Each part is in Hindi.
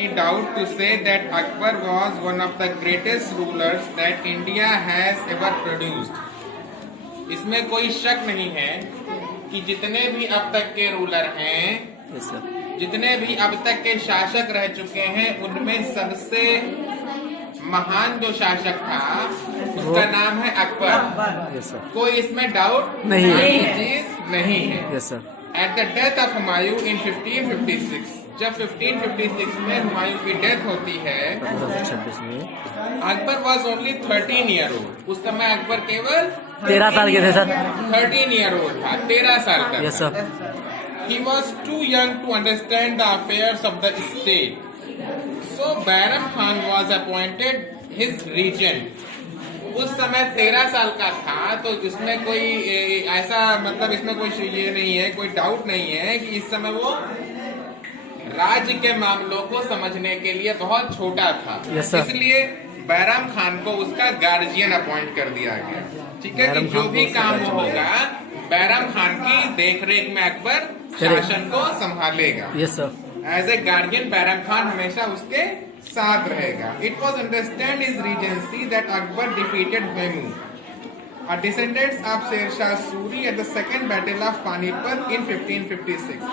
any doubt to say that Akbar was one of the greatest rulers that India has ever produced. इसमें कोई शक नहीं है कि जितने भी अब तक के रूलर हैं, जितने भी अब तक के शासक रह चुके हैं, उनमें सबसे महान जो शासक था उसका नाम है अकबर। कोई इसमें डाउट नहीं है, चीज नहीं है। At the death of Humayun in 1556, जब 1556 में हुमायूं की डेथ होती है, 1526 में Akbar was only 13 year old. उस समय अकबर केवल 13 साल के थे सर। 13 ईयर ओल्ड था, 13 साल का। Yes sir. He was too young to understand the affairs of the state. So Bairam Khan was appointed his regent. उस समय 13 साल का था, तो इसमें कोई ऐसा मतलब इसमें कोई ये नहीं है, कोई डाउट नहीं है कि इस समय वो राज्य के मामलों को समझने के लिए बहुत छोटा था। इसलिए बैराम खान को उसका गार्जियन अपॉइंट कर दिया गया। ठीक है, कि जो भी काम वो होगा बैराम खान की देखरेख में अकबर शासन को संभालेगा। Yes sir. As a guardian Bairam Khan हमेशा उसके साथ रहेगा। It was understand is regency that Akbar defeated Hemu, a descendants of Sher Shah Suri at the second battle of Panipat in 1556।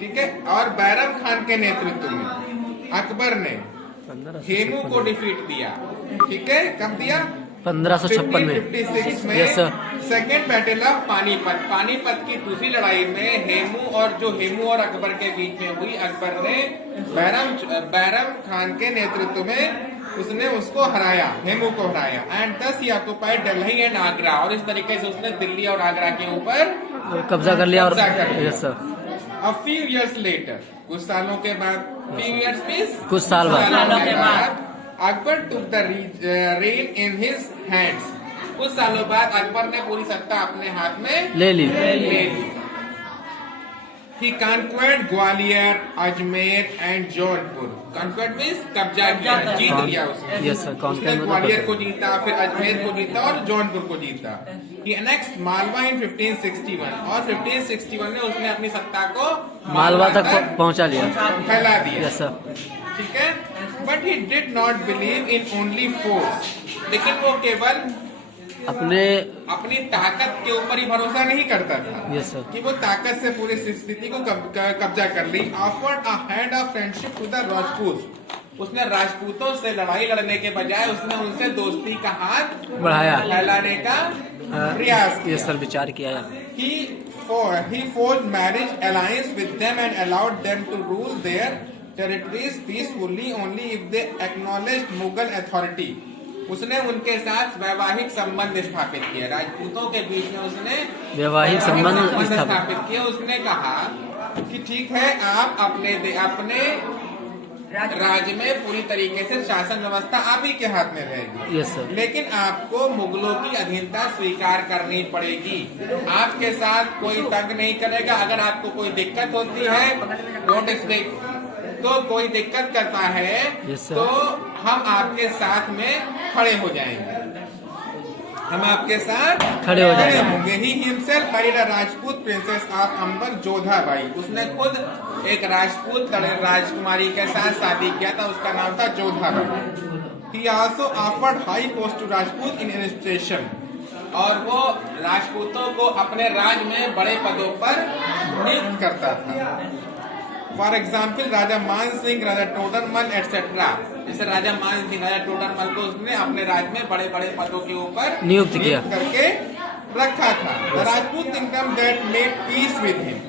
ठीक है, और बैराम खान के नेतृत्व में अकबर ने हेमू को डिफीट दिया। ठीक है, कब दिया? 1556 में। 1556 में yes sir. Second battle of Panipat, Panipat की दूसरी लड़ाई में हेमू और अकबर के बीच में हुई, अकबर ने बैराम खान के नेतृत्व में उसने उसको हराया, हेमू को हराया। एंड दस ही ऑक्युपाइड दिल्ली एंड आगरा, और इस तरीके से उसने दिल्ली और आगरा के ऊपर कब्जा कर लिया। Yes sir. A few years later, कुछ सालों के बाद, few years means कुछ साल बाद, Akbar took the reign in his hands। कुछ सालों बाद अकबर ने पूरी सत्ता अपने हाथ में ले ली। He conquered Gwalior, Ajmer and Jaunpur. Conquered means कब्जा किया, जीत लिया उसने। Yes sir. उसने ग्वालियर को जीता, फिर अजमेर को जीता और जौनपुर को जीता। He annexed मालवा in 1561, और 1561 में उसने अपनी सत्ता को मालवा तक पहुंचा लिया, फैला दिया। Yes sir. ठीक है, but he did not believe in only force, लेकिन वो केवल अपनी ताकत के ऊपर ही भरोसा नहीं करता था। Yes sir. कि वो ताकत से पूरी स्थिति को कब्जा कर ली। Offered a hand of friendship to the Rajput, उसने राजपूतों से लड़ाई लड़ने के बजाय उसने उनसे दोस्ती का हाथ बढ़ाया, फैलाने का प्रयास किया। यस सर, विचार किया। He forged marriage alliance with them and allowed them to rule their territories peacefully only if they acknowledged Mughal authority। उसने उनके साथ वैवाहिक संबंध स्थापित किए, राजपूतों के बीच में उसने वैवाहिक संबंध स्थापित किए। उसने कहा कि ठीक है, आप अपने राज्य में पूरी तरीके से शासन व्यवस्था आप ही के हाथ में रहेगी। Yes sir. लेकिन आपको मुगलों की अधीनता स्वीकार करनी पड़ेगी, आपके साथ कोई तंग नहीं करेगा। अगर आपको कोई दिक्कत होती है, डोंट स्पीक, तो कोई दिक्कत करता है तो हम आपके साथ में खड़े हो जाएंगे, हम आपके साथ खड़े होंगे। He himself married a Rajput princess of Amber Jodhabai, उसने खुद एक राजपूत राजकुमारी के साथ शादी किया था, उसका नाम था Jodhabai. He also offered high post to Rajput in administration, और वो राजपूतों को अपने राज्य में बड़े पदों पर नियुक्त करता था। फॉर एग्जाम्पल राजा मान सिंह, राजा टोडरमल एटसेट्रा। जैसे राजा मान सिंह, राजा टोडरमल को उसने अपने राज्य में बड़े बड़े पदों के ऊपर नियुक्त किया करके रखा था। The Rajput kingdom that made peace with him,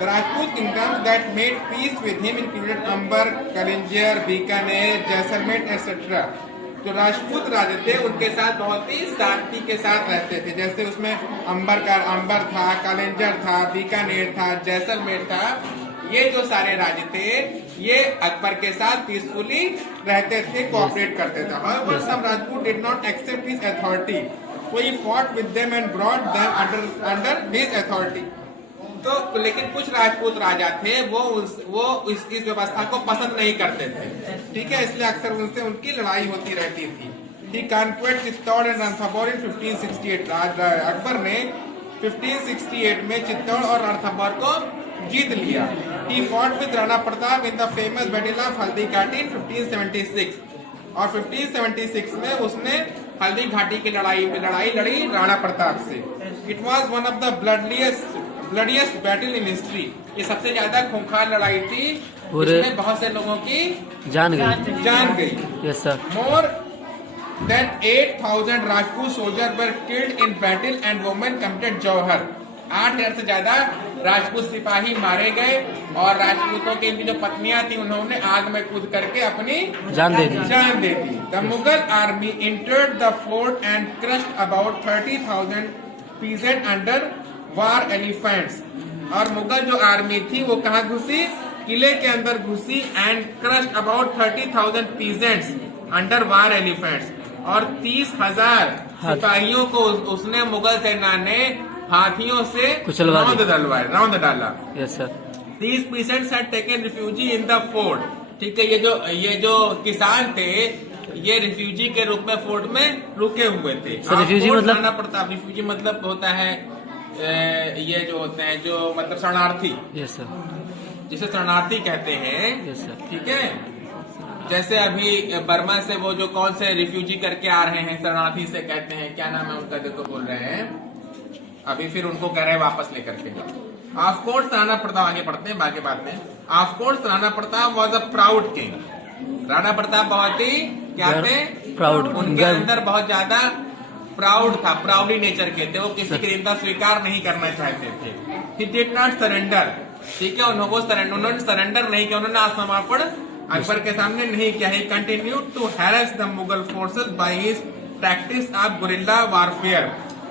the Rajput kingdom that made peace with him included Amber, Kalinjar, Bikaner, Jaisalmer etcetera. जो राजपूत राजा थे उनके साथ बहुत ही शांति के साथ रहते थे। जैसे उसमें अंबर था, कलिंजर था, बीकानेर था, जैसलमेर था। ये जो सारे राज्य थे ये अकबर के साथ पीसफुली रहते थे, कोऑपरेट करते थे। However, some Rajput did not accept his authority, so he fought with them and brought them under his authority। तो लेकिन कुछ राजपूत राजा थे वो इस व्यवस्था को पसंद नहीं करते थे। ठीक है, इसलिए अक्सर उनसे उनकी लड़ाई होती रहती थी। He conquered Chittor and Ranthambore in 1568। Akbar ने 1568 में चित्तौड़ और रणथंभौर को जीत लिया। He fought with Rana Pratap in the famous battle of Haldi Ghati in 1576 और 1576 में उसने हल्दी घाटी की लड़ाई लड़ी राणा प्रताप से। It was one of the bloodiest battle in history। ये सबसे ज्यादा खूंखार लड़ाई थी, इसमें बहुत से लोगों की जान गई। Yes sir. More than 8,000 Rajput soldiers were killed in battle and women committed जौहर। 8,000 से ज्यादा राजपूत सिपाही मारे गए और राजपूतों की जो पत्नियां थी उन्होंने आग में कूद करके अपनी जान दे दी। The Mughal army entered the fort and crushed about 30,000 peasants under war elephants। और मुगल जो आर्मी थी वो कहाँ घुसी? किले के अंदर घुसी and crushed about 30,000 peasants under war elephants. और 30,000 सिपाहियों को उसने मुगल सेना ने हाथियों से रौंद डाला। Yes sir. 30 peasants had taken refuge in the fort। ठीक है, ये जो किसान थे ये रिफ्यूजी के रूप में फोर्ट में रुके हुए थे। रिफ्यूजी मतलब राणा प्रताप, रिफ्यूजी मतलब होता है ये जो होते हैं जो मतलब शरणार्थी। Yes sir. जिसे शरणार्थी कहते हैं। Yes sir. ठीक है, जैसे अभी बर्मा से वो जो कौन से रिफ्यूजी करके आ रहे हैं शरणार्थी से कहते हैं, क्या नाम है उनका, देखो बोल रहे हैं अभी, फिर उनको कह रहे हैं वापस लेकर के। ऑफ कोर्स राणा प्रताप, आगे पढ़ते हैं बाकी बात में। Of course Rana Pratap was a proud king. Rana Pratap बहुत ही क्या थे? प्राउड। उनके अंदर बहुत ज्यादा प्राउड था, प्राउडी नेचर के थे, वो किसी की निंदा स्वीकार नहीं करना चाहते थे। He did not surrender. ठीक है, उन्होंने सरेंडर नहीं किया, उन्होंने आत्मसमर्पण अकबर के सामने नहीं किया। He continued to harass the Mughal forces by his practice of guerrilla warfare.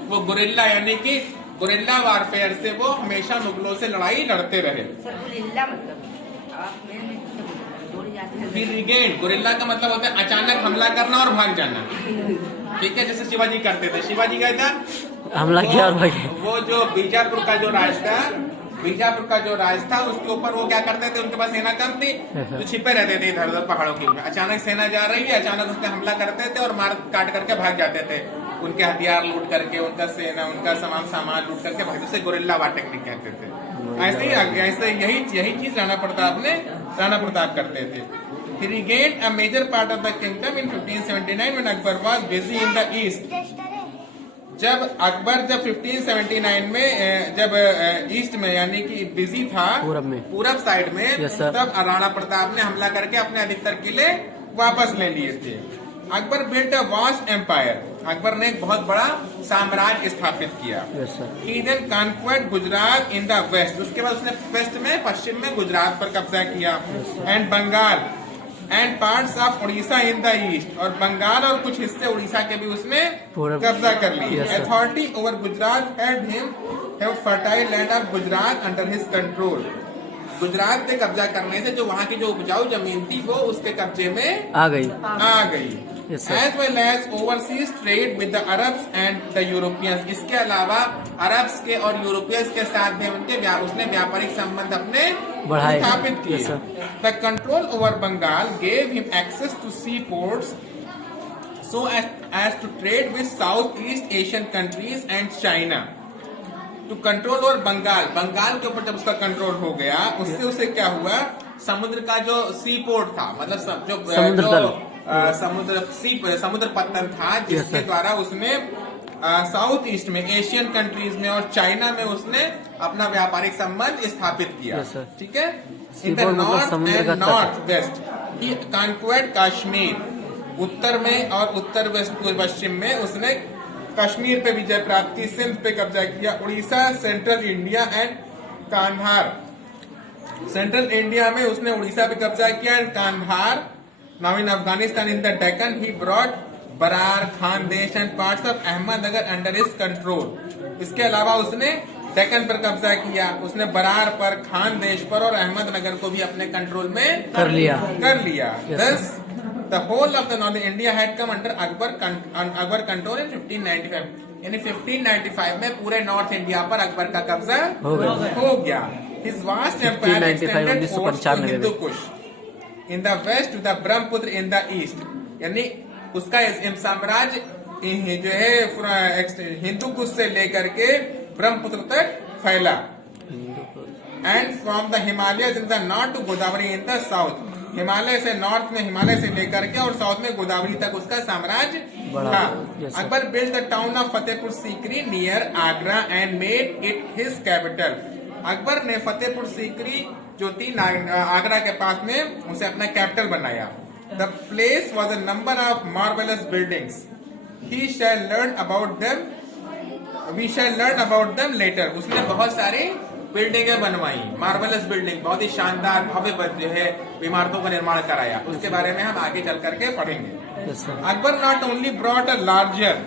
वो गुरिल्ला यानी कि गुरिल्ला वारफेयर से वो हमेशा मुगलों से लड़ाई लड़ते रहे। गुरिल्ला का मतलब होता है अचानक हमला करना और भाग जाना। ठीक है, जैसे शिवाजी करते थे। शिवाजी क्या था? हमला किया और भागे। वो जो बीजापुर का जो राज था उसके ऊपर वो क्या करते थे, उनके पास सेना कम थी तो छिपे रहते थे इधर उधर पहाड़ों के। अचानक सेना जा रही है, अचानक उसने हमला करते थे और मार काट करके भाग जाते थे। उनके हथियार लूट करके, उनका सेना, उनका सामान लूट करके भागते थे। गोरिल्ला वार टेक्निक कहते थे। ऐसे यही चीज राणा प्रताप करते थे। He regained a major part of the kingdom in 1579 when Akbar was busy in the east। जब 1579 में जब ईस्ट में यानी कि बिजी था पूरब साइड में, तब राणा प्रताप ने हमला करके अपने अधिकतर किले वापस ले लिए थे। Akbar built a vast empire. Akbar ने एक बहुत बड़ा साम्राज्य स्थापित किया। He then conquered Gujarat in the west. उसके बाद उसने वेस्ट में, पश्चिम में गुजरात पर कब्जा किया। And Bengal and parts of Orissa in the east. और बंगाल और कुछ हिस्से उड़ीसा के भी उसने कब्जा कर लिए। Authority over Gujarat had him have fertile land of Gujarat under his control. Gujarat पे कब्जा करने से जो वहाँ की जो उपजाऊ जमीन थी वो उसके कब्जे में आ गई। As well as overseas trade with the Arabs and the Europeans. इसके अलावा अरब्स के और यूरोपियंस के साथ भी उसने व्यापारिक संबंध अपने स्थापित किए। The control over Bengal gave him access to sea ports so as to trade with south east Asian countries and China. To control over Bengal के ऊपर जब उसका कंट्रोल हो गया, उससे उसे क्या हुआ, समुद्र का जो सी पोर्ट था, मतलब समुद्र पत्तन था, जिसके द्वारा उसने साउथ ईस्ट में, एशियन कंट्रीज में और चाइना में उसने अपना व्यापारिक संबंध स्थापित किया। ठीक है, in the north and north west he conquered Kashmir. उत्तर में और उत्तर वेस्ट पश्चिम में उसने कश्मीर पे विजय प्राप्त की। सिंध पे कब्जा किया। Orissa, central India and Kandahar. Central India में उसने उड़ीसा पे कब्जा किया and Kandahar. Now in Afghanistan in the Deccan he brought Berar, Khandesh and parts of Ahmednagar under his control. इसके अलावा उसने डेक्कन पर कब्जा किया। उसने बरार पर, खानदेश पर और अहमदनगर को भी अपने कंट्रोल में कर लिया। Thus, the whole of the northern India had come under Akbar control in 1595। यानी 1595 में पूरे नॉर्थ इंडिया पर अकबर का कब्जा हो गया। His vast empire extended to Hindu Kush in the west to the Brahmaputra in the east। यानी उसका साम्राज्य जो है हिंदू कुश से लेकर के ब्रह्मपुत्र तक फैला। And from the Himalayas in the north to Godavari in the south. Himalaya से नॉर्थ में, हिमालय से लेकर के और साउथ में गोदावरी तक उसका साम्राज्य था। Akbar build the town of Fatehpur Sikri near Agra and made it his capital. Akbar ने फतेहपुर सीकरी जो थी आगरा के पास में, उसे अपना कैपिटल बनाया। The place was a number of marvellous buildings. He shall learn about them, we shall learn about them later. उसने बहुत सारी बिल्डिंगें बनवाई, मार्वेलस बिल्डिंग, बहुत ही शानदार भव्य जो है इमारतों का निर्माण कराया। उसके बारे में हम आगे चल करके पढ़ेंगे। Akbar not only brought a larger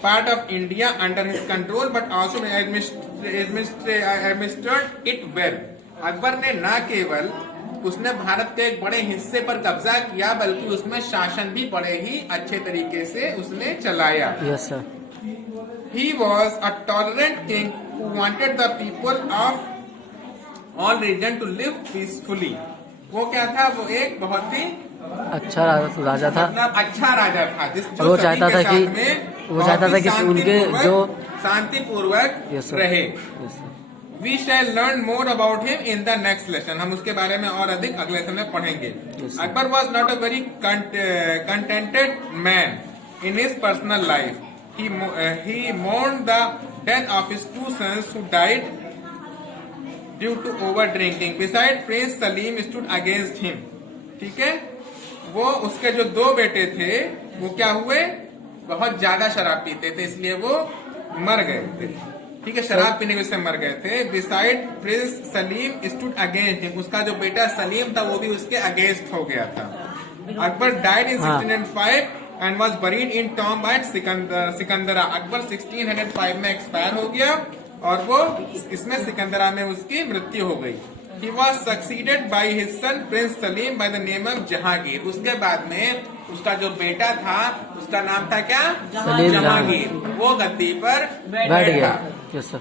part of India under his control but also administered it well। Akbar ने न केवल उसने भारत के एक बड़े हिस्से पर कब्जा किया, बल्कि उसमें शासन भी बड़े ही अच्छे तरीके से उसने चलाया। Yes sir. He was a tolerant king who wanted the people of all region to live peacefully। वो क्या था? वो एक बहुत ही अच्छा राजा था, मतलब अच्छा राजा था, वो चाहता था कि उनके जो शांतिपूर्वक रहे। We shall learn more about him in the next lesson. हम उसके बारे में और अधिक अगले लेसन में पढ़ेंगे। Akbar was not a very contented man in his personal life. He mourned the death of his 2 sons who died due to over drinking. Beside prince Salim stood against him. ठीक है, वो उसके जो 2 बेटे थे वो क्या हुए? बहुत ज्यादा शराब पीते थे, इसलिए वो मर गए थे। ठीक है, शराब पीने की वजह से मर गए थे। Beside prince Salim stood against him. उसका जो बेटा सलीम था वो भी उसके अगेंस्ट हो गया था। Akbar died in 1605 and was buried in tomb at Sikandra. Akbar 1605 में एक्सपायर हो गया और वो इसमें सिकंदरा में उसकी मृत्यु हो गई। He was succeeded by his son Prince Salim by the name of Jahangir. उसके बाद में उसका जो बेटा था उसका नाम था क्या? सलीम जहांगीर। वो गद्दी पर बैठ गया। Yes sir.